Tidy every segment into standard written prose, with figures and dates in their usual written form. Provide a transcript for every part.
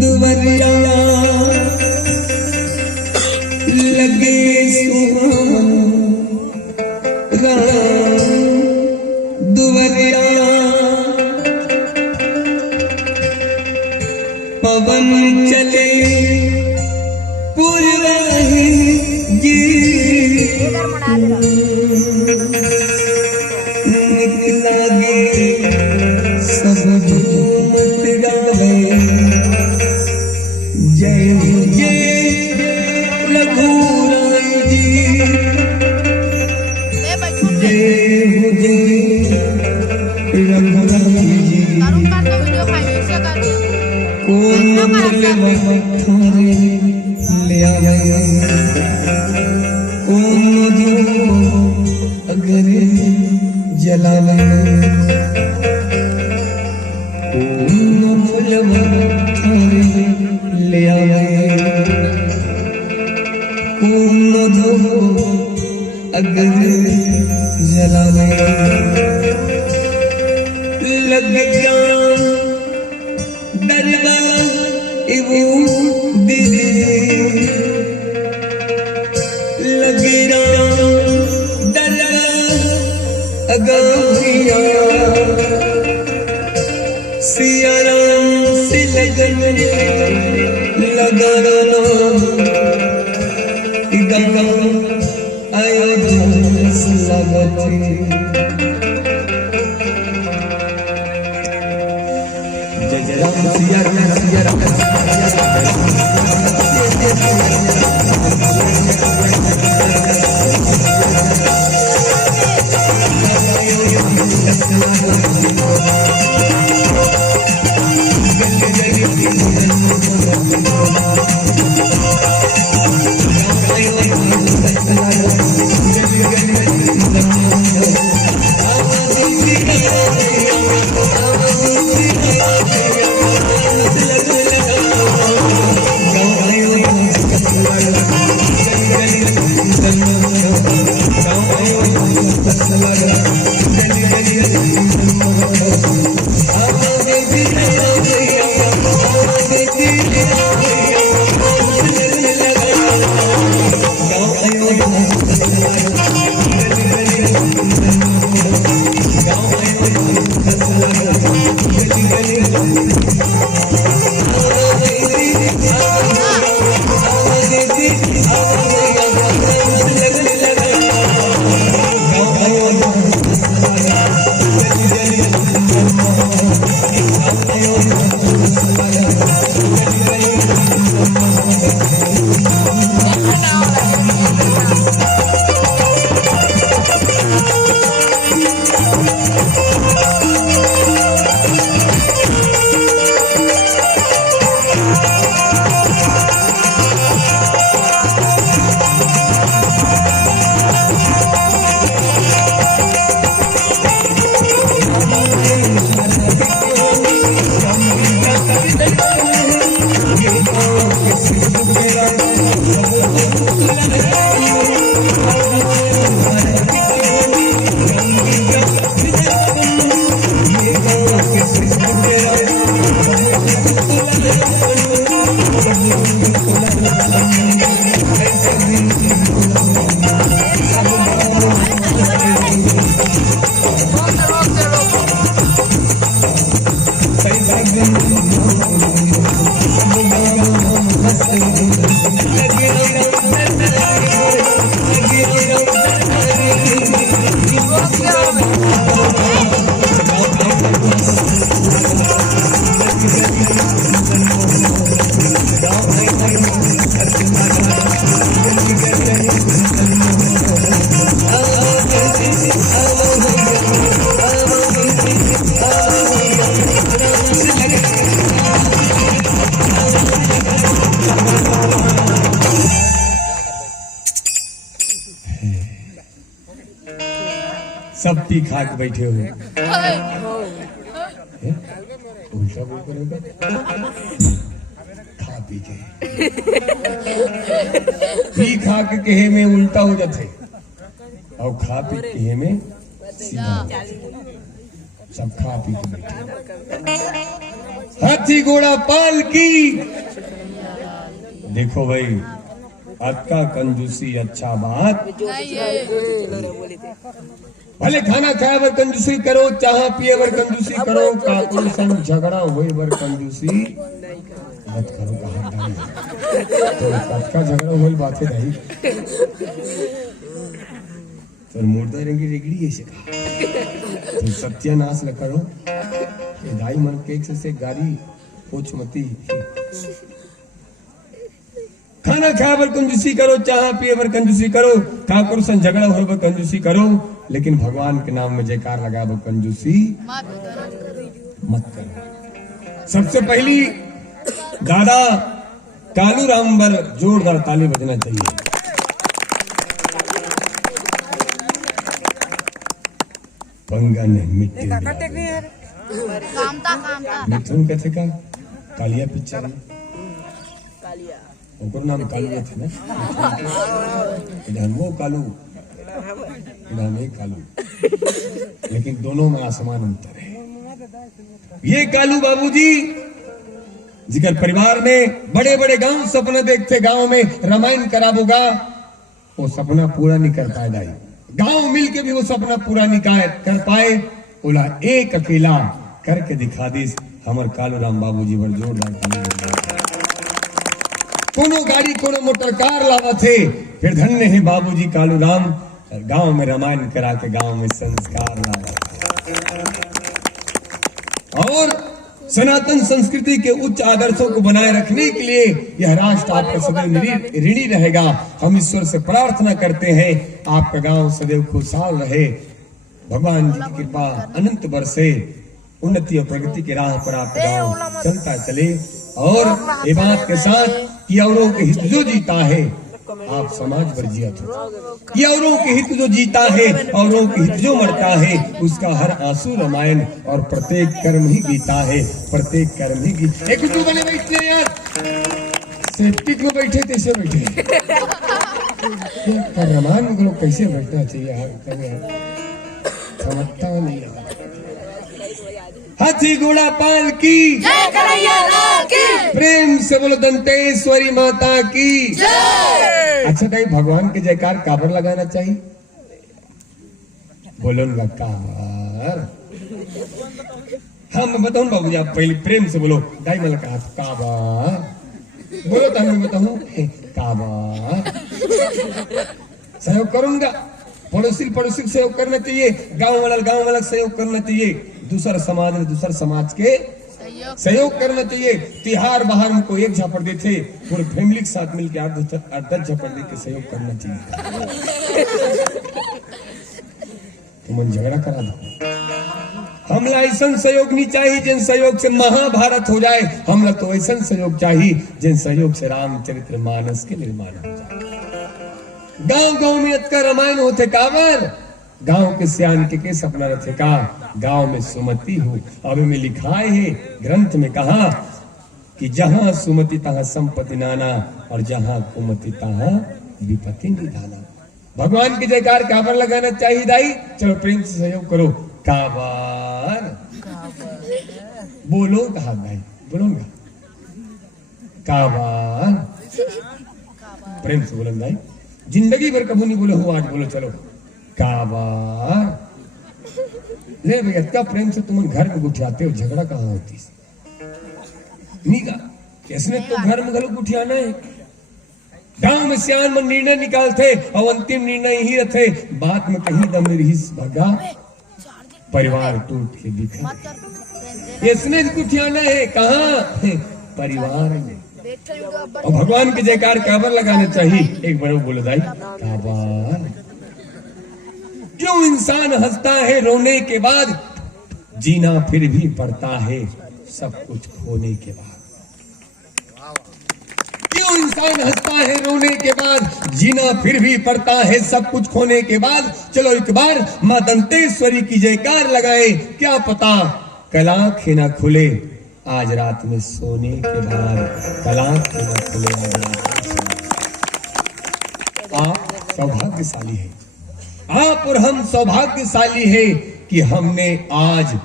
दुवरिया लगे सुहावन दुवरिया पवन चले पुरवाही जी निकला गे सब झूमत गावे जय जय रघुराई जी जय रघुराई जी कौन फुलवा थारे ले आवे कौन धूप अगर जलावे कौन फुलवा थारे ले आवे कौन धूप अगर जलावे लग गया दरबार इवो दिले लगिरा दरबार अगाहिया सिया राम से लगन लगाना गंगा अयोध्या सलामती जय राम सिया राम सिया राम सब पी खा के बैठे हुए उल्टा बोल करेगा खा पी के पी खा के कहे में उल्टा हो जाते और खा पी कहे में सीधा सब खा पी के बैठे हाथी घोड़ा पाल की। देखो भाई, अक्का कंजूसी अच्छा बात, भले खाना खाए बर कंजूसी करो, चाह पिए बर कंजूसी करो, काकुल संग झगड़ा हुए बर कंजूसी मत करो। कहा तो अक्का झगड़ा हुए बातें नहीं तो मुर्दा रंगी रेगड़ी ऐसे कहा तो सत्यानाश न करो। दाई मन केक से गाड़ी पोछ मती। खाना खाए बर कंजूसी करो, चाह पिए बर कंजूसी करो, ठाकुर संग झगड़ा हो बर कंजूसी करो, लेकिन भगवान के नाम में जयकार लगा बर कंजूसी मत करो। सबसे पहली दादा कालू राम पर जोरदार ताली बजना चाहिए। पंगा ने मिट्टी मिथुन कैसे का कालिया पिक्चर ओकर नाम कालू थे ना, वो कालू नाम एक कालू, लेकिन दोनों में आसमान अंतर है। ये कालू बाबूजी जिगर परिवार में बड़े बड़े गांव सपना देखते, गांव में रामायण कराबोगा, वो सपना पूरा नहीं कर पाए। दाई गांव मिलके भी वो सपना पूरा नहीं कर पाए। बोला एक अकेला करके दिखा दिस हमर कालू राम बाबूजी बर जोरदार। कोनो गाड़ी कोनो मोटर कार लावा थे, फिर धन्य है बाबूजी कालू राम, गांव में रामायण करा के गांव में संस्कार लावा। और सनातन संस्कृति के उच्च आदर्शों को बनाए रखने के लिए यह राष्ट्र आपका सदैव ऋणी रहेगा। हम ईश्वर से प्रार्थना करते हैं आपका गांव सदैव खुशहाल रहे, भगवान जी की कृपा अनंत बरसे, उन्नति और प्रगति की राह पर आपका गांव चलता चले। और ये बात के साथ कि औरों के हित जो जीता है आप समाज पर जियत हो, ये औरों के हित जो जीता है, औरों के हित जो मरता है, उसका हर आंसू रामायण और प्रत्येक कर्म ही गीता है, प्रत्येक कर्म ही गीता। एक उल्लू बने बैठे यार, सेफ्टी में बैठे तैसे बैठे रामायण में लोग कैसे बैठना चाहिए यार, समझता नहीं। हाथी घोड़ा पाल की जय, कन्हैया लाल की, प्रेम से बोलो दंतेश्वरी माता की जय। अच्छा भाई, भगवान के जयकार काबर लगाना चाहिए? बोलो ना काबर। हाँ मैं बताऊं बाबूजी, आप पहले प्रेम से बोलो। दाई मला कहा काबर बोलो तो मैं बताऊं काबर। सहयोग करूंगा, पड़ोसी सहयोग करना चाहिए, गांव वाला सहयोग करना चाहिए, दूसरा समाज के सहयोग करना चाहिए। तिहार बहार में कोई एक झापड़ देते, पूरे फैमिली के साथ मिलकर 8-10 झापड़ दे के सहयोग करना चाहिए। तो मन झगड़ा करा दो। हमला ऐसा सहयोग नहीं चाहिए जिन सहयोग से महाभारत हो जाए, हमला तो ऐसा सहयोग चाहिए जिन सहयोग से रामचरित्र मानस के निर्माण हो जाए। गांव में अतका रामायण होते काबर, गांव के सियान के सपना रथे का गांव में सुमति हो। अब में लिखा है ग्रंथ में कहा कि जहां सुमति तहां संपत्ति नाना, और जहां कुमति तहां विपत्ति निधाना। भगवान की जयकार काबर लगाना चाहिए दाई? चलो प्रेम से सहयोग करो। काबर बोलो, कहा दाई बोलो ना काबर, प्रेम से बोलो दाई। जिंदगी भर कभी नहीं बोले हो, आज बोलो चलो काबर। ले भैया इतना प्रेम से तुम घर में गुठियाते हो, झगड़ा कहाँ होती नहीं का? इसने तो घर में घरों गुठियाना है। गांव में सियान मन निर्णय निकालते और अंतिम निर्णय ही रहते, बात में कहीं दम रही भगा, परिवार टूट के बिखर। इसने गुठियाना है कहाँ? परिवार में। और भगवान की जयकार काबर लगाना चाहिए? एक बार बोलो दाई काबर। क्यों इंसान हंसता है रोने के बाद, जीना फिर भी पड़ता है सब कुछ खोने के बाद। क्यों इंसान हंसता है रोने के बाद, जीना फिर भी पड़ता है सब कुछ खोने के बाद। चलो एक बार मां दंतेश्वरी की जयकार लगाए, क्या पता कल आंखें ना खुले आज रात में सोने के बाद, कल आंखें ना खुले आज रात में। आप सौभाग्यशाली है, आप और हम सौभाग्यशाली है कि हमने आज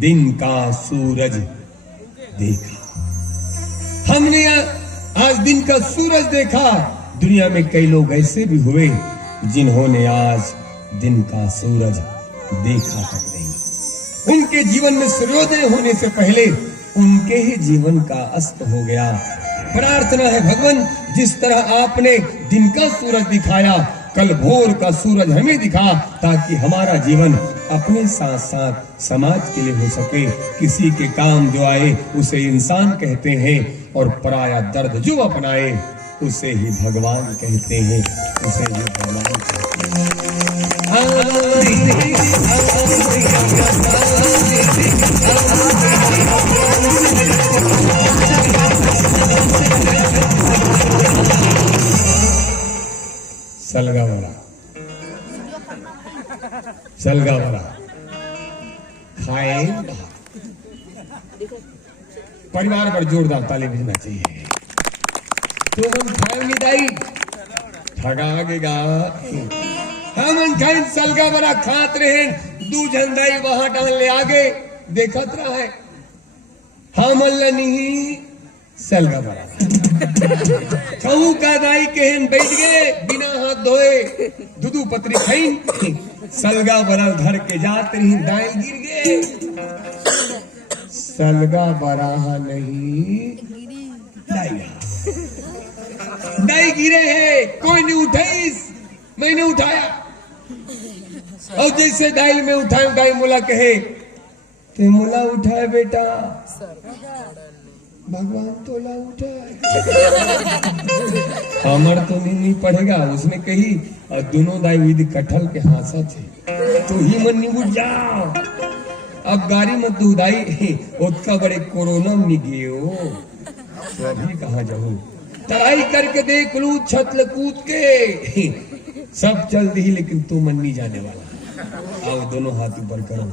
दिन का सूरज देखा। हमने आज दिन का सूरज देखा। दुनिया में कई लोग ऐसे भी हुए जिन्होंने आज दिन का सूरज देखा तक नहीं। उनके जीवन में सूर्योदय होने से पहले उनके ही जीवन का अस्त हो गया। प्रार्थना है भगवान, जिस तरह आपने दिन का सूरज दिखाया, कल भोर का सूरज हमें दिखा, ताकि हमारा जीवन अपने साथ साथ समाज के लिए हो सके। किसी के काम जो आए उसे इंसान कहते हैं, और पराया दर्द जो अपनाए उसे ही भगवान कहते हैं, उसे ही भगवान कहते हैं। सलगावरा सलगावरा खाए परिवार पर जोरदार ताली बजना चाहिए। तो हम खाए मिठाई ठगागेगा। हम खाए सलगावरा खात रहे, दू झंडाई वहां डाल ले आगे देखत रहा है। हम नहीं सलगावरा कहू का दाई केहन बैठ गए बिना हाथ धोए, दूधू पत्री खाई सलगा बरा धर के जात रही, दाई गिर गए। सलगा बरा नहीं दाई गिरे है, कोई नहीं उठाईस, मैंने उठाया। और जैसे दाई में उठाए, दाई मुला कहे ते मुला उठाए बेटा, भगवान तोला उठाए। हमर तो नहीं पड़ेगा। उसने कही, और दोनों दाई विधि कटहल के हासा थे, तो ही मन नहीं उठ जाओ। अब गाड़ी में दूधाई उसका बड़े कोरोना में गियो, तो अभी कहाँ जाऊं। तराई करके देख लू, छतल कूद के सब चल दी, लेकिन तू मन नहीं जाने वाला। आओ दोनों हाथ ऊपर करो,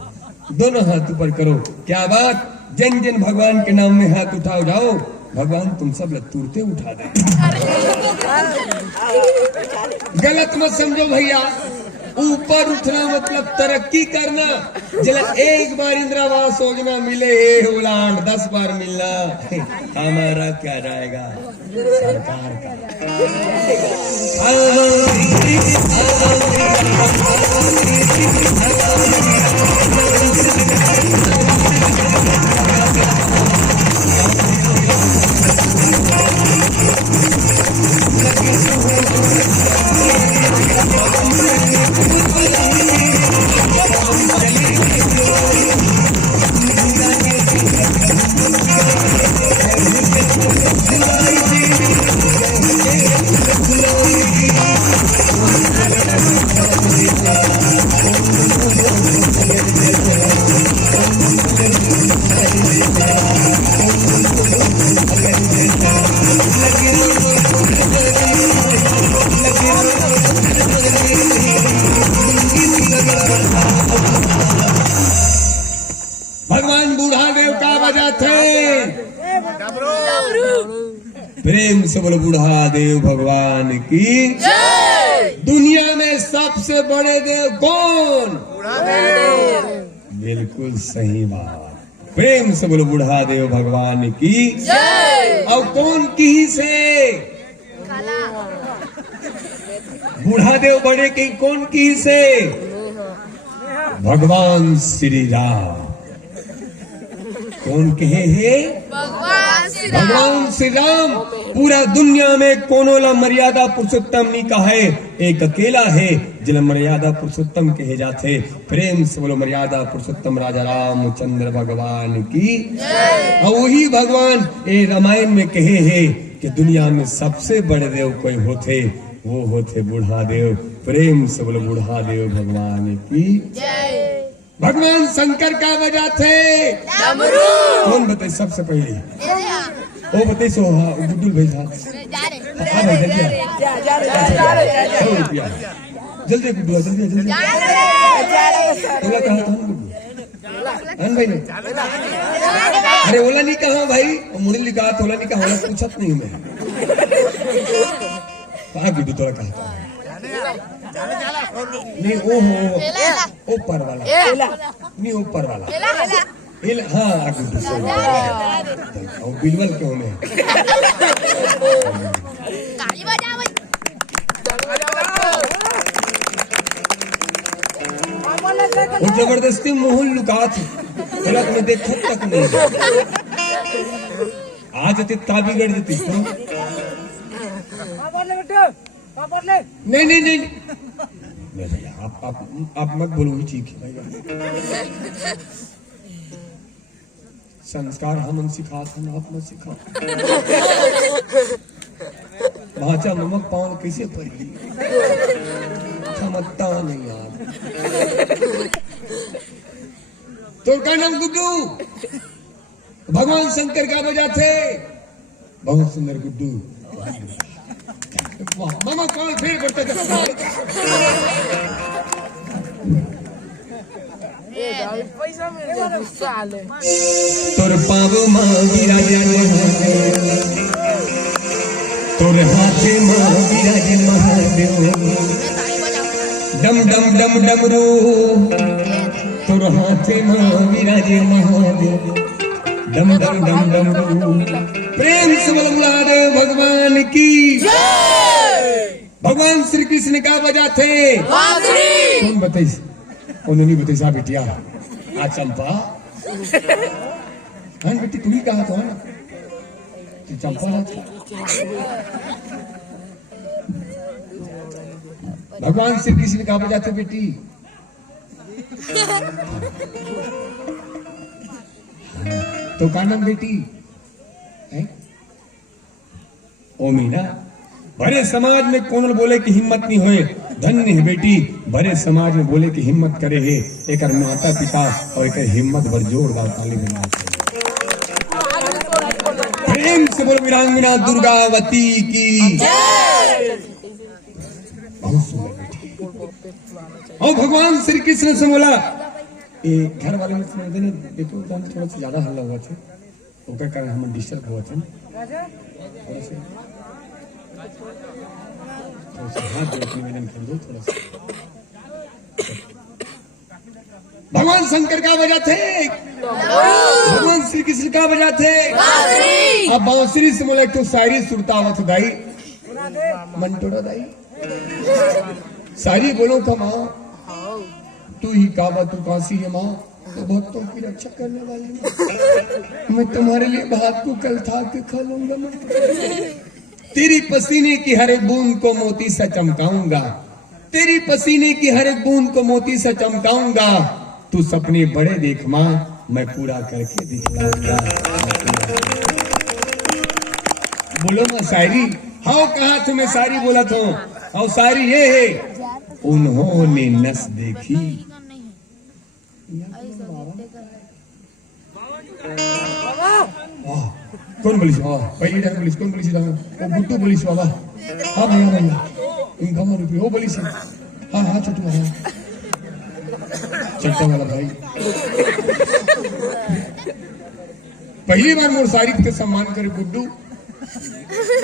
दोनों हाथ ऊपर करो। क्या बात, जन जन भगवान के नाम में हाथ उठाओ जाओ, भगवान तुम सब लतूरते उठा दे। गलत मत समझो भैया, ऊपर उठना मतलब तरक्की करना। जब एक बार इंदिरावास योजना मिले बोला 10 बार मिलना, हमारा क्या जाएगा, सरकार का। भगवान बूढ़ादेव का वजह थे। प्रेम से बोलो बूढ़ादेव भगवान की जय। दुनिया में सबसे बड़े देव कौन? बिल्कुल सही बात। प्रेम से बोलो बूढ़ादेव भगवान की जय। और कौन की से? बूढ़ादेव बड़े की कौन की से? भगवान श्री राम। कौन कहे है? भगवान श्री राम। पूरा दुनिया में कोनोला मर्यादा पुरुषोत्तम नहीं का है, एक अकेला है जिल मर्यादा पुरुषोत्तम कहे जाते। प्रेम से बोलो मर्यादा पुरुषोत्तम राजा रामचंद्र भगवान की जय। और वही भगवान ये रामायण में कहे है कि दुनिया में सबसे बड़े देव कोई होते, वो होते बूढ़ादेव। प्रेम से बोलो बूढ़ादेव भगवान की जय। भगवान शंकर का वजह थे कौन बताए? सबसे पहले वो बताई सो गुड्डुल भाई साहब जल्दी गुड्डू जल्दी जल्दी ओला कहा था गुड्डू भाई ने। अरे ओला नहीं कहा भाई, मुरली कहा तो ओला नहीं कहा, ओला पूछत नहीं मैं कहा गुड्डू तोला कहा था नहीं। ओ ऊपर वाला नहीं, ऊपर वाला हाँ आगे और बिलवल क्यों में वो जबरदस्ती मोहन लुका थी गलत में देखा तक नहीं आज तित्ता बिगड़ देती तो नहीं नहीं नहीं भैया आप मत बोलो ठीक है भैया संस्कार हम सिखाते हैं आप मत सिखाओ भाषा नमक पान कैसे पड़ी समझता नहीं यार तो का नाम गुड्डू भगवान शंकर का बजा थे बहुत सुंदर गुड्डू मामा कौन फिर बढ़ते तोर पावो माँ विराजे तोर हाथे माँ विराजे महादेव डम डम डम डमरू तोर हाथे माँ विराजे महादेव डम डम डम डमरू प्रेम से बोला भगवान की भगवान श्री कृष्ण का बजा थे कौन बताइए उन्होंने बताई सा बिटिया आ चंपा हाँ बेटी तू ही कहा तो ना चंपा भगवान श्री कृष्ण का बजाते बेटी तो का नाम बेटी है ओ मीना भरे समाज में कौन बोले कि हिम्मत नहीं होए धन्य है बेटी भरे समाज में बोले कि हिम्मत करे है एक माता पिता और एक हिम्मत भर जोरदार ताली बना प्रेम से बोलो वीरांगना दुर्गावती की बहुत सुंदर बेटी और भगवान श्री कृष्ण से बोला घर वाले में समझ देने देखो थोड़ा सा ज्यादा हल्ला हुआ था ओकर कारण हम डिस्टर्ब हुआ था थोड़ा सा हाथ जोड़ने में कर दो थोड़ा सा भगवान शंकर का बजा थे भगवान श्री कृष्ण का बजा थे अब बांसुरी से बोला तो शायरी सुरतावत दाई मंटोड़ा दाई शायरी बोलो का माँ तू ही काबा तू काशी है माँ तो भक्तों की रक्षा करने वाली मैं तुम्हारे लिए भात को कल था के खा लूंगा तेरी पसीने की हर एक बूंद को मोती सा चमकाऊंगा तेरी पसीने की हर एक बूंद को मोती सा चमकाऊंगा तू सपने बड़े देख माँ मैं पूरा करके दिखलाऊंगा बोलो माँ शायरी हाँ कहा तुम्हें शायरी बोला था और शायरी ये है उन्होंने नस देखी कौन बोलिस बाबा पहले डर बोलिस कौन बोलिस वो गुड्डू बोलिस बाबा हाँ भैया इनका मन रुपये वो बोलिस हाँ हाँ छोटू हाँ चट्टा वाला भाई पहली बार मोर सारी के सम्मान करे गुड्डू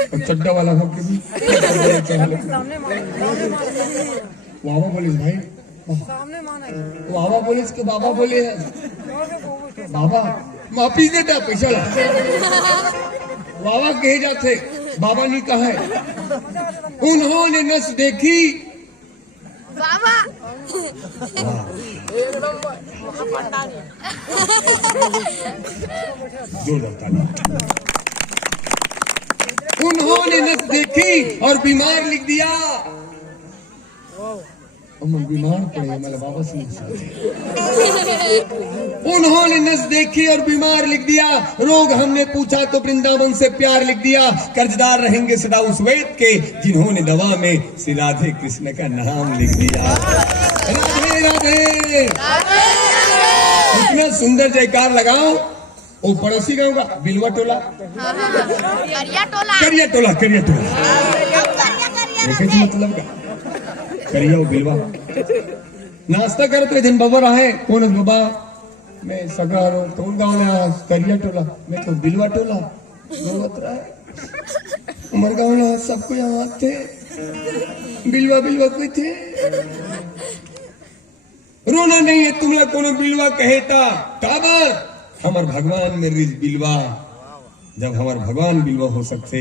और चड्डा वाला हो के भी वावा बोलिस भाई वावा बोलिस के बाबा बोले बाबा माफी देता पैसा ला बाबा कहे जाते बाबा ने कहा उन्होंने नस देखी बाबा उन्होंने नस देखी और बीमार लिख दिया बीमार पड़े मतलब बाबा से उन्होंने नस देखी और बीमार लिख दिया रोग हमने पूछा तो वृंदावन से प्यार लिख दिया कर्जदार रहेंगे सदा उस वैद के जिन्होंने दवा में श्री राधे कृष्ण का नाम लिख दिया राधे राधे इतना सुंदर जयकार लगाओ वो पड़ोसी गाँव का बिलवा टोला करिया टोला मतलब का करिया बिलवा नाश्ता करते दिन बाबा रहे कौन बाबा मैं सगा कौन गाँव में करिया टोला मैं तो बिलवा टोला हमारे गाँव में सबको यहाँ थे बिलवा कोई थे रोना नहीं है तुम लोग कौन बिलवा कहेता काबर हमार भगवान में रिज बिलवा, जब हमार भगवान बिलवा हो सकते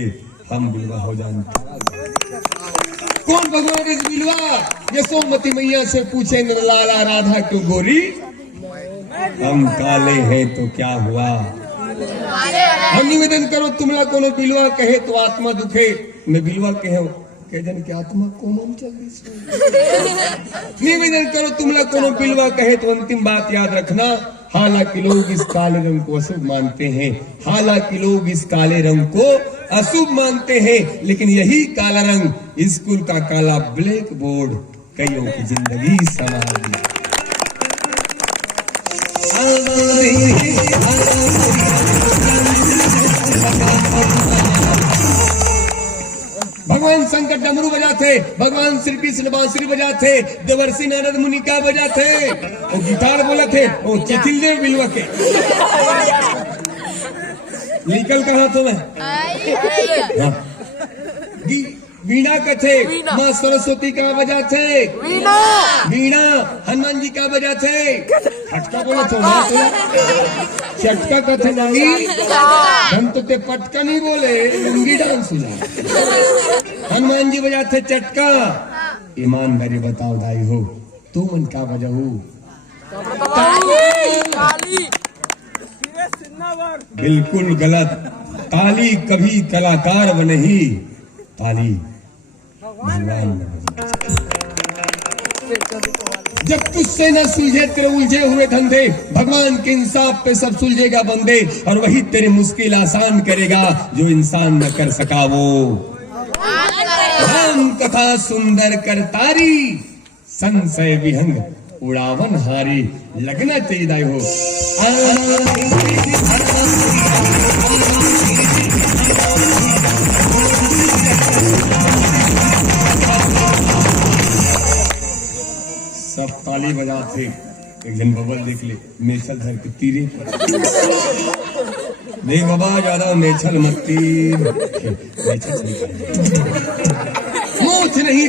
हम बिलवा हो जान। कौन भगवान रिज बिलवा? यशोमती मैया से पूछे लाला राधा क्यों गोरी, हम काले हैं तो क्या हुआ। हम निवेदन करो तुमला कोनो बिलवा कहे तो आत्मा दुखे, मैं बिलवा कहे कह जन की आत्मा कोमल चल रही। निवेदन करो तुमला कोनो बिलवा कहे तो अंतिम बात याद रखना, हालांकि लोग इस काले रंग को अशुभ मानते हैं, हालांकि लोग इस काले रंग को अशुभ मानते हैं, लेकिन यही काला रंग स्कूल का काला ब्लैक बोर्ड कईयों की जिंदगी संवार दी। भगवान शंकर डमरू बजाते, भगवान श्री कृष्ण बांसुरी बजाते, देवर्षि नारद मुनि का बजाते, वो गिटार बोला थे, वो चिथिल बिलवा के निकल कहा तो मैं वीणा कथे, माँ सरस्वती का बजाते वीणा, हनुमान जी का बजाते खटका बोला तो चटका कथे नहीं, हम तो ते पटका नहीं बोले, लुंगी डांस हो जाए। हनुमान जी बजाते चटका। ईमानदारी बताओ दाई हो, तू मन का बजाऊ? बिल्कुल गलत। ताली कभी कलाकार बने, ताली भगवान ने बजाई। जब तुझसे न सुलझे तेरे उलझे हुए धंधे, भगवान के इंसाफ पे सब सुलझेगा बंदे, और वही तेरी मुश्किल आसान करेगा जो इंसान न कर सका वो। राम कथा सुंदर कर तारी, संशय विहंग उड़ावन हारी। लगना चाहिए दाई हो। सब ताली बजाते, एक जन बबल देख ले मेछल धर के तीरे देख बाबा ज्यादा मेछल मत तीर, मूछ नहीं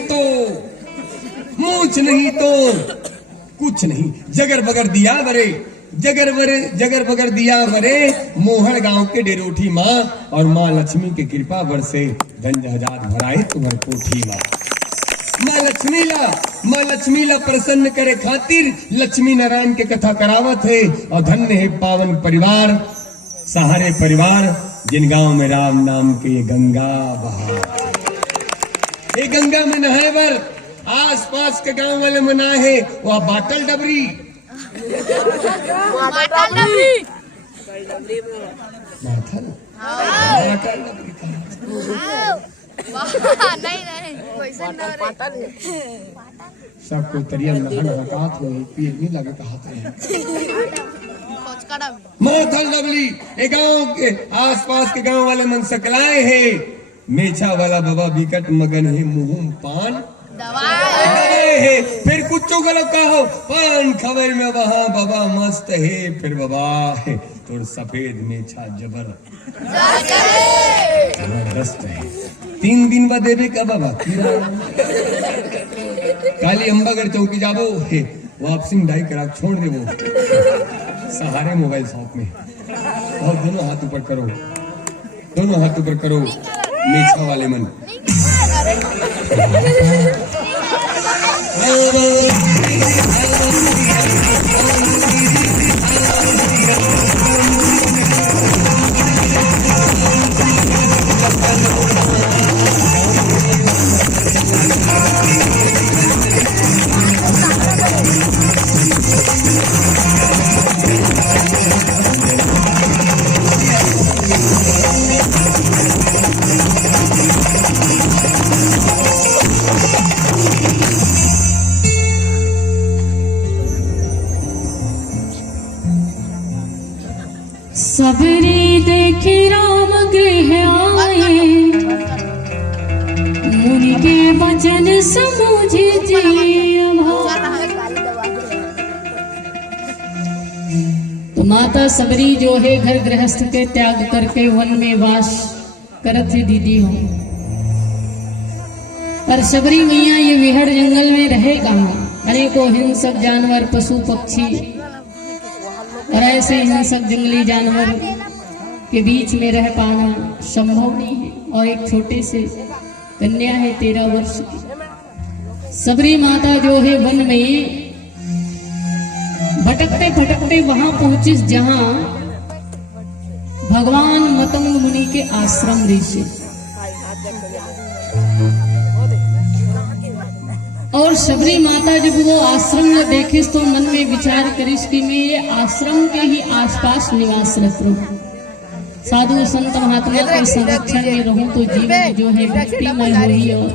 तो कुछ नहीं, जगर बगर दिया बरे, जगर बगर दिया बरे। मोहन गांव के डेरोठी माँ और माँ लक्ष्मी के कृपा बरसे, धन जहाजात भराए तुम्हारे कोठी माँ। माँ लक्ष्मी ला प्रसन्न करे खातिर लक्ष्मी नारायण के कथा करावत है, और धन्य है पावन परिवार, सहारे परिवार, जिन गांव में राम नाम के ये गंगा बहा। ये गंगा में नहाए बर आस पास के गांव वाले मनाए है, वह बाटल डबरी सबको तरिया नहात हो पिए नहीं लगे कहा माथल डबली। गांव के आस पास के गांव वाले मन सकलाए है, मेछा वाला बाबा विकट मगन है, मुंह पान है। फिर कुछ गलत कहो, पान खबर में वहाँ बाबा मस्त है, फिर बाबा है तो सफेद मेछा जबरदस्त है। 3 दिन बाद देवे का बाबा काली अंबागढ़ चौकी जाबो, वापसी डाई करा छोड़ दे वो सहारे मोबाइल शॉप में, और दोनों हाथ ऊपर करो, दोनों हाथ ऊपर करो, मेछा वाले मन। सबरी देखी राम गृह आए, मुनि के वचन समझे तो माता सबरी जो है घर गृहस्थ के त्याग करके वन में वास करत है दीदी हो। पर सबरी मैया ये विहड़ जंगल में रहे कहाँ, अनेकों हिंसक जानवर पशु पक्षी और ऐसे हिंसक जंगली जानवर के बीच में रह पाना संभव नहीं है। और एक छोटे से कन्या है 13 वर्ष की। सबरी माता जो है वन में भटकते भटकते वहां पहुंची जहां भगवान मतंग मुनि के आश्रम ऋषि। और सबरी माता जब वो आश्रम में देखी तो मन में विचार करिस कि मैं ये आश्रम के ही आसपास निवासरत रहूं, साधु संत महात्मा के संरक्षण में रहूं तो जीवन जो है भक्तिमय होगी और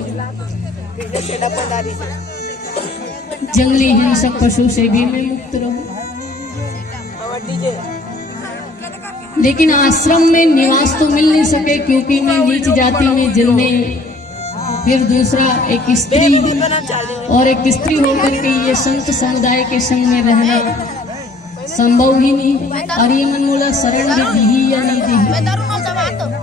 जंगली हिंसक पशु से भी मैं मुक्त रहूं। लेकिन आश्रम में निवास तो मिल नहीं सके क्योंकि मैं नीच जाति में जन्मे, फिर दूसरा एक स्त्री और एक स्त्री होकर के ये संत समुदाय के संग में रहना संभव ही नहीं। और ये मन बोला शरण भी दी या नहीं दी।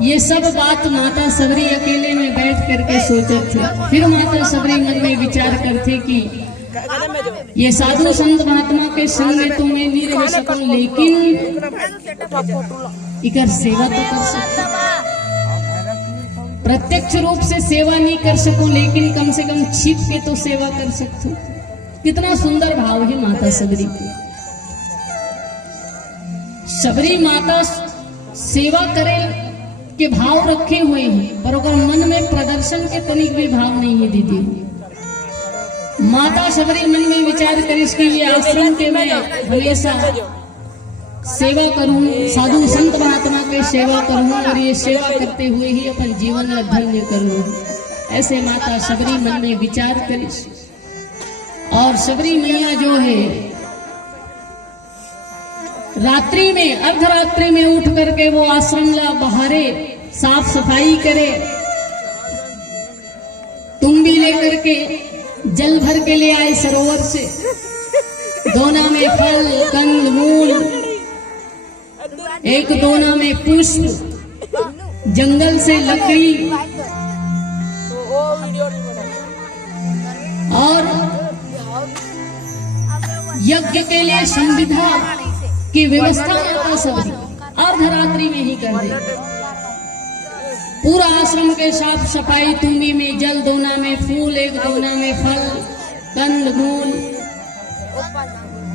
ये सब बात माता सबरी अकेले में बैठ करके सोचते थे। फिर माता सबरी मन में विचार करते कि ये साधु संत महात्मा के संग में तो मैं नहीं रह सकूं, लेकिन इकर सेवा तो कर सकूं। प्रत्यक्ष रूप से सेवा नहीं कर सकूं, लेकिन कम से कम छिप के तो सेवा कर सकूं। कितना सुंदर भाव है माता सबरी के। सबरी माता सेवा करे के भाव रखे हुए हैं, पर अगर मन में प्रदर्शन के तनिक भी भाव नहीं है दीदी। माता सबरी मन में विचार करिस कि ये आश्रम के मैं हमेशा सेवा करूं, साधु संत महात्मा के सेवा करूं और ये सेवा करते हुए ही अपन जीवन में धन्य करूं। ऐसे माता सबरी मन में विचार करिस। और सबरी मैया जो है रात्रि में अर्धरात्रि में उठ करके वो आश्रम ला बहारे साफ सफाई करे, तुम्बी लेकर के जल भर के ले आए सरोवर से, दोना में फल कंद मूल, एक दोना में पुष्प, जंगल से लकड़ी और यज्ञ के लिए संविधा की व्यवस्था माता सबरी अर्धरात्रि में ही कर दे। पूरा आश्रम के साफ सफाई, तुम्बी में जल, दोना में फूल, एक दोना में फल कंद मूल,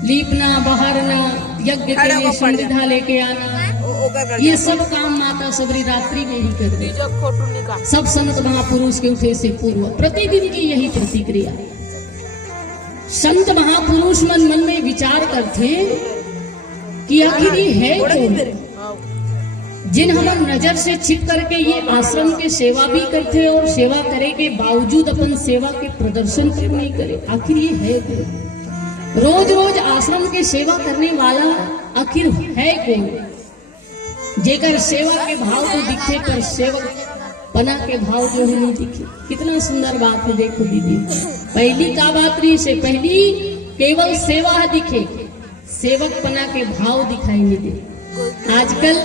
लीपना बहारना, यज्ञ के लिए संविधा लेके आना, ये सब काम माता सबरी रात्रि में ही कर दे। सब संत महापुरुष के उठे से पूर्व प्रतिदिन की यही प्रतिक्रिया। संत महापुरुष मन मन में विचार करते कि आखिर ये है कौन जिन हम नजर से छिप करके ये आश्रम के सेवा भी करते और सेवा करे के बावजूद अपन सेवा के प्रदर्शन तक नहीं करे। आखिर ये है कौन? रोज रोज आश्रम की सेवा करने वाला आखिर है कौन? जेकर सेवा के भाव तो दिखे पर सेवक पना के भाव जो है नहीं दिखे। कितना सुंदर बात है देखो दीदी। पहली का बात रही से पहली केवल सेवा दिखे, सेवक पना के भाव दिखाई नहीं दे। आजकल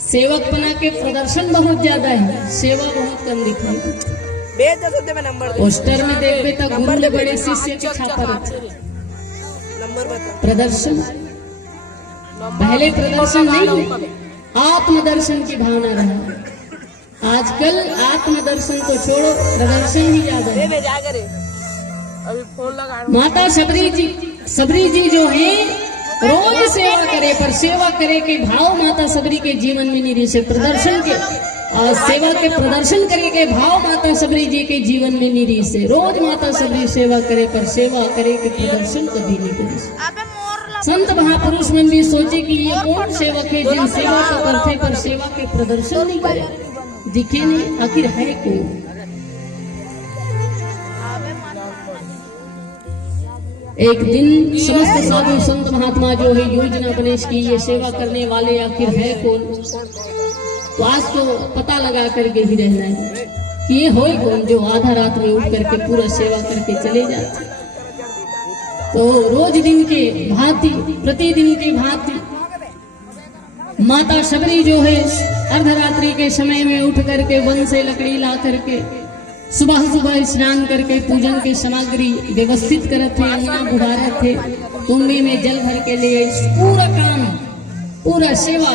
सेवक पना के प्रदर्शन बहुत ज्यादा है, सेवा बहुत कम दिखाई देती। पोस्टर में देखते तो गुरु बड़े शिष्य के छापा रहते। प्रदर्शन पहले प्रदर्शन नहीं, आत्मदर्शन की भावना रहा। आजकल आत्मदर्शन को छोड़ो, प्रदर्शन ही ज्यादा है। माता सबरी जी जो है रोज सेवा करे, पर सेवा करे के भाव माता सबरी के जीवन में नहीं रहे। प्रदर्शन के और सेवा के प्रदर्शन करे के भाव माता सबरी जी के जीवन में नहीं रही से। रोज माता सबरी सेवा करे, पर सेवा करे के प्रदर्शन कभी नहीं करे। संत महापुरुष मन भी सोचे कि ये कौन सेवक है जिन सेवा को करते पर सेवा के प्रदर्शन नहीं करे, दिखे नहीं। आखिर है कौन? एक दिन समस्त साधु संत महात्मा जो है योजना बने की ये सेवा करने वाले आखिर है कौन। तो आज तो पता लगा करके ही रहना है कि ये हो कौन जो आधा रात में उठ करके पूरा सेवा करके चले जाते। तो रोज दिन के भांति प्रतिदिन की भांति माता सबरी जो है अर्धरात्रि के समय में उठ करके वन से लकड़ी ला करके सुबह सुबह स्नान करके पूजन की सामग्री व्यवस्थित करते थे, अंगना बुहारे थे। तुंबी में जल भर के लिए पूरा काम, पूरा सेवा,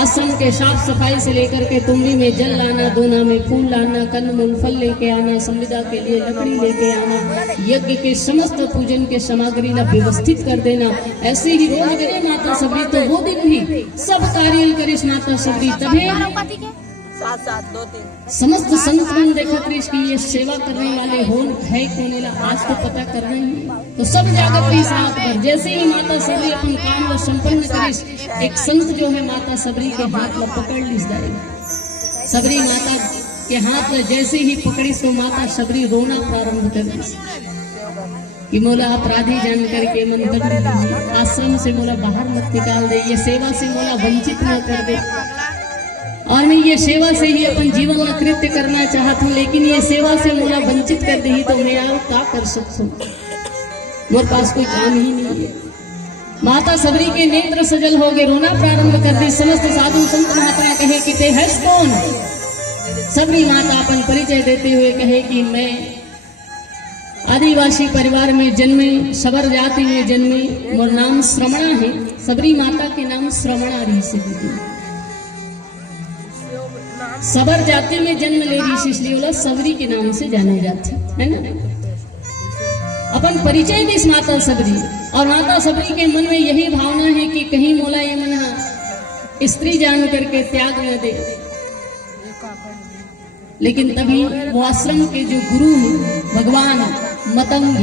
आश्रम के साफ सफाई से लेकर के तुंबी में जल लाना, दोना में फूल लाना, कंद मूल फल लेके आना, संविदा के लिए लकड़ी लेके आना, यज्ञ के समस्त पूजन के सामग्री ला व्यवस्थित कर देना। ऐसे ही रोज करे माता सबरी, तो वो दिन भी सब कार्य करे माता सबरी। तभी समस्त संतगण देखा कृष की ये सेवा करने वाले हो है कोने ला, आज तो पता कर रहे हैं। तो सब जागत इस रात पर जैसे ही माता सबरी अपन काम को संपन्न करिस, एक संत जो है माता सबरी के हाथ में पकड़ लिस जाएगा। सबरी माता के हाथ में जैसे ही पकड़ी तो माता सबरी रोना प्रारंभ कर दी कि मोला अपराधी जान करके मन कर आश्रम से मोला बाहर मत निकाल दे, ये सेवा से मोला वंचित न कर दे, और मैं ये सेवा से ही अपन जीवन में कृत्य करना चाहता हूँ, लेकिन ये सेवा से मोला वंचित कर दी तो मैं और क्या कर सकता हूँ, मेरे पास कोई काम ही नहीं है। माता सबरी के नेत्र सजल हो गए, रोना प्रारंभ कर दी। समस्त साधु संत महात्मा कहे कि ते हस कौन? सबरी माता अपन परिचय देते हुए कहे कि मैं आदिवासी परिवार में जन्मे, सबर जाति में जन्मे, मोर नाम श्रवणा है। सबरी माता के नाम श्रवणा री से दीदी, सबर जाति में जन्म ले रही, इसलिए बोला सबरी के नाम से जाने जाते है ना। अपन परिचय दिस माता सबरी, और माता सबरी के मन में यही भावना है कि कहीं मोला ये मन स्त्री जान करके त्याग न दे। लेकिन तभी वो आश्रम के जो गुरु हैं भगवान मतंग,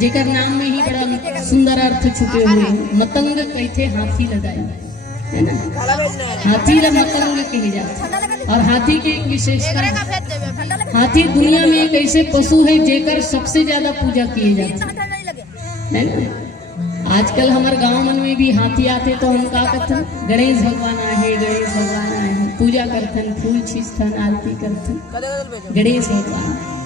जेकर नाम में ही बड़ा सुंदर अर्थ छुपे हुए हैं। मतंग कहते हाथी लगाई है ना, हाथी ला मतंग कहे जाते। और हाथी की एक विशेषता, हाथी दुनिया में एक ऐसे पशु है जेकर सबसे ज्यादा पूजा किए जाते है ना। आजकल हमारे गांव मन में भी हाथी आते तो हम का करथन, गणेश भगवान आए, गणेश भगवान आए, पूजा करथन, फूल छींचथन, आरती करथन, गणेश भगवान।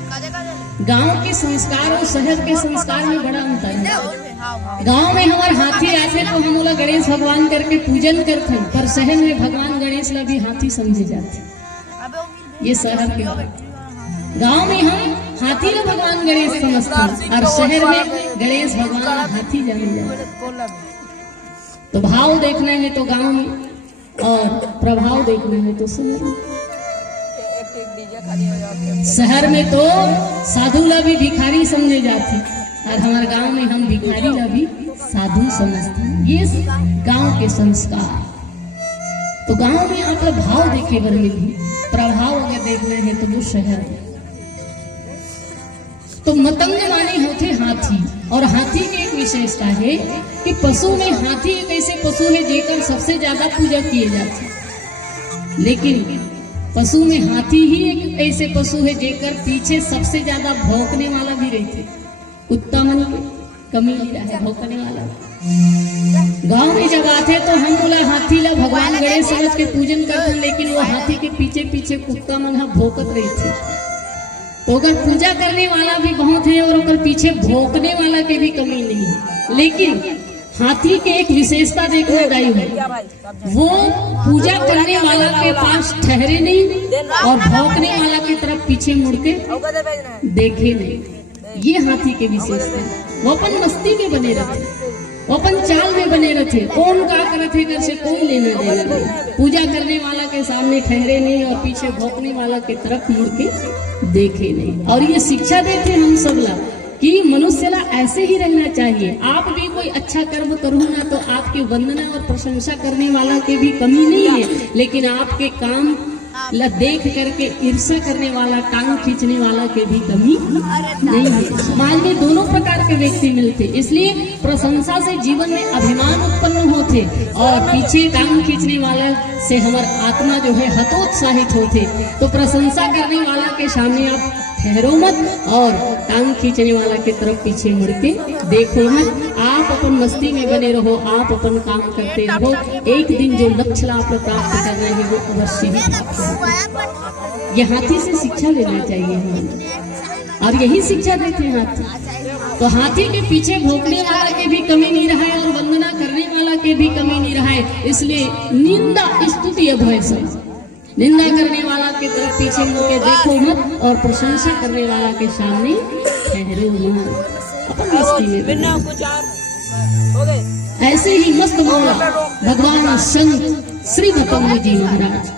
गांव के संस्कार और शहर के संस्कार में बड़ा अंतर है। गांव में हमारे हाथी आते तो हम बोला गणेश भगवान करके पूजन करते, पर शहर में भगवान गणेश ला भी हाथी समझे जाते। ये शहर के गांव में हम हाथी ला भगवान गणेश समझते, और शहर में गणेश भगवान हाथी जाने जाते। तो भाव देखना है तो गांव में, और प्रभाव देखना है तो शहर में। शहर में तो साधु ला भी भिखारी समझे जाते, और हमारे गांव में हम भिखारी ला भी साधु समझते हैं। ये गांव के संस्कार। तो गांव में आप भाव देखे बर मिली, प्रभाव अगर देखना है तो वो शहर में। तो मतंग माने होते हाथी, और हाथी की एक विशेषता है कि पशु में हाथी एक ऐसे पशु है जेकर सबसे ज्यादा पूजा किए जाते। लेकिन पशु में हाथी ही एक ऐसे पशु है जेकर पीछे सबसे ज्यादा भौंकने वाला भी रहते। कुत्ता मन के कमी नहीं रहा भौंकने वाला। गांव में जब आते तो हम बोला हाथी ला भगवान गणेश समझ के पूजन करते, लेकिन वो हाथी के पीछे पीछे कुत्ता मन भौंकत रही थे। तो अगर पूजा करने वाला भी बहुत है और अगर पीछे भौंकने वाला के भी कमी नहीं है। लेकिन हाथी के एक विशेषता देखने दाई है, वो पूजा करने वाला के पास ठहरे नहीं और भौंकने वाला की तरफ पीछे मुड़ के देखे नहीं। ये हाथी के विशेषता। वो अपन मस्ती में बने रहते, वो अपन चाल में बने रहते, कौन का करते कर से कोई लेना देना नहीं। पूजा करने वाला के सामने ठहरे नहीं और पीछे भौंकने वाला के तरफ मुड़ के देखे नहीं। और ये शिक्षा देते हम सब ला कि मनुष्य ला ऐसे ही रहना चाहिए। आप भी कोई अच्छा कर्म करो ना तो आपके वंदना और प्रशंसा करने वाला के भी कमी नहीं है, लेकिन आपके काम ला देख करके ईर्ष्या करने वाला, टांग खींचने वाला के भी कमी नहीं है। समाज में दोनों प्रकार के व्यक्ति मिलते, इसलिए प्रशंसा से जीवन में अभिमान उत्पन्न होते और पीछे टांग खींचने वाला से हमारा आत्मा जो है हतोत्साहित होते। तो प्रशंसा करने वाला के सामने आप ठहरो मत और टांग खींचने वाला की तरफ पीछे मुड़ के देखो मत। आप अपन मस्ती में बने रहो, आप अपन काम करते रहो। एक दिन जो लक्ष्य आप प्राप्त करना है वो अवश्य ही प्राप्त होगा। ये हाथी से शिक्षा लेना चाहिए हमें, और यही शिक्षा देते हैं हाथी। तो हाथी के पीछे भौंकने वाला के भी कमी नहीं रहा है और वंदना करने वाला के भी कमी नहीं रहा है। इसलिए निंदा स्तुति अभय सब, निंदा करने वाला के तरफ पीछे मुड़ के देखो मत और प्रशंसा करने वाला के सामने ठहरो मत। अपन मस्ती में ऐसे ही मस्त मौला भगवान संत श्री मतंग जी महाराज,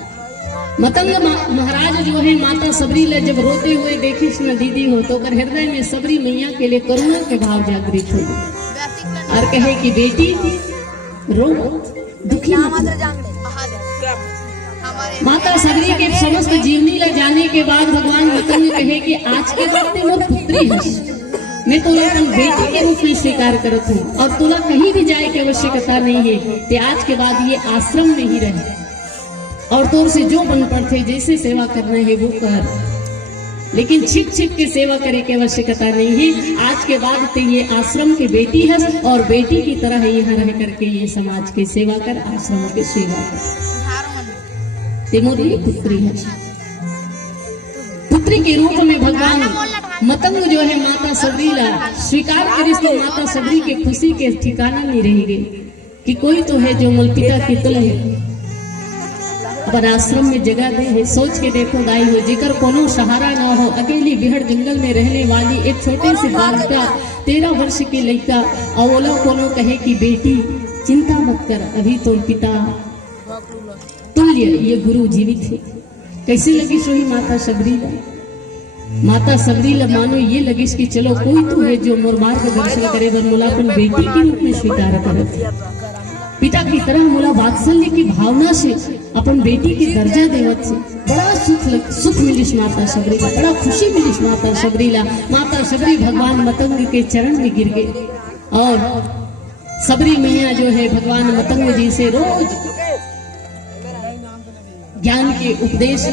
मतंग महाराज जो है माता सबरी ले जब रोते हुए देखी न दीदी हो तो कर हृदय में सबरी मैया के लिए करुणा के भाव जागृत हो और कहे कि बेटी रो दुखी मत। माता सबरी के समस्त जीवनी ले जाने के बाद भगवान मतंग कहे कि आज के बाद मोर पुत्री है, मैं तुला अपन बेटी के रूप में स्वीकार करत हूँ और तुला कहीं भी जाए की आवश्यकता नहीं है। ते आज के बाद ये आश्रम में ही रहे और तोर से जो बन पड़ते जैसे सेवा करना है वो कर, लेकिन छिप छिप के सेवा करे की आवश्यकता नहीं है। आज के बाद ते ये आश्रम की बेटी है और बेटी की तरह यहाँ रह करके ये समाज की सेवा कर, आश्रम की सेवा कर। ते मोरी पुत्री है, पुत्री के रूप में भगवान मतंग जो है माता सबरी ला स्वीकार करी तो माता सबरी के खुशी के ठिकाना नहीं रही गई कि कोई तो है जो मूल पिता की तुल है पर आश्रम में जगह दे है। सोच के देखो दाई हो जिकर कोनो सहारा ना हो, अकेली बिहड़ जंगल में रहने वाली एक छोटे से बालिका 13 वर्ष की लड़का अवोला कोनो कहे कि बेटी चिंता मत कर, अभी तो पिता तुल्य ये गुरु जीवित है। कैसी लगी सोही माता सबरी ला, माता सबरी ला मानो ये लगिस कि चलो कोई तो है जो मोर मार्गदर्शन करे बर मोला अपन बेटी के रूप में स्वीकार करत, पिता की तरह मोला वात्सल्य की भावना से अपन बेटी की दर्जा देवत से बड़ा सुख मिलिस माता सबरी ला, बड़ा खुशी मिलिस माता सबरी ला। माता सबरी भगवान मतंग के चरण में गिर गए और सबरी मैया जो है भगवान मतंग जी से रोज ज्ञान के उपदेश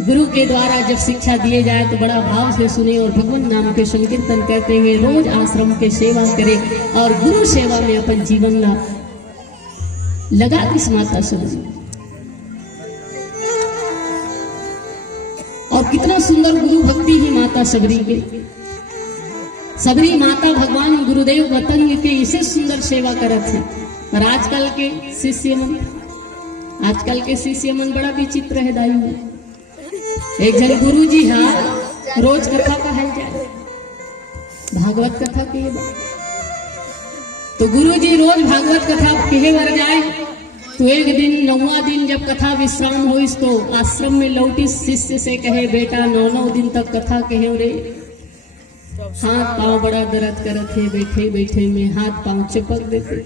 गुरु के द्वारा जब शिक्षा दिए जाए तो बड़ा भाव से सुने और भगवान नाम के संकीर्तन करते हुए रोज आश्रम के सेवा करे और गुरु सेवा में अपन जीवन लगा किस माता सबरी। और कितना सुंदर गुरु भक्ति ही माता सबरी के, सबरी माता भगवान गुरुदेव मतंग के इसे सुंदर सेवा करत है। और आजकल के शिष्य मन बड़ा विचित्र है दाई। एक जन गुरु जी हाँ रोज कथा कहल जाए, भागवत कथा कहे तो गुरु जी रोज भागवत कथा कहे बर जाए तो एक दिन 9वां दिन जब कथा विश्राम हुई तो आश्रम में लौटी शिष्य से कहे बेटा 9 दिन तक कथा कहे रे, हाथ पांव बड़ा दर्द करत है, बैठे बैठे में हाथ पांव चिपक देते।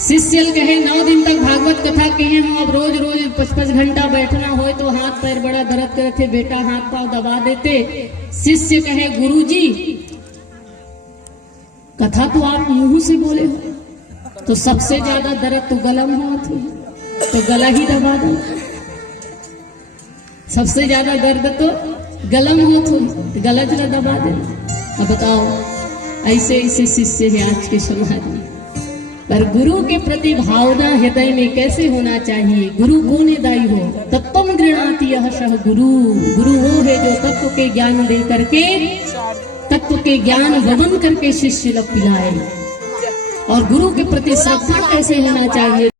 शिष्य कहे 9 दिन तक भागवत कथा कहे हम अब रोज रोज 5-5 घंटा बैठना हो तो हाथ पैर बड़ा दर्द करते, बेटा हाथ पांव दबा देते। शिष्य कहे गुरुजी कथा तो आप मुंह से बोले हो तो सबसे ज्यादा दर्द तो गला में होती है तो गला ही दबा दो, सबसे ज्यादा दर्द तो गला में होती गला जरा दबा दे। अब बताओ ऐसे ऐसे शिष्य है आज के समाज में, पर गुरु के प्रति भावना हृदय में कैसे होना चाहिए। गुरु कौन दाई हो तत्वम गृणाति यह सह गुरु, गुरु वो है जो तत्व के ज्ञान दे करके तत्व के ज्ञान वमन करके शिष्य लोग पिलाए। और गुरु के प्रति श्रद्धा कैसे होना चाहिए।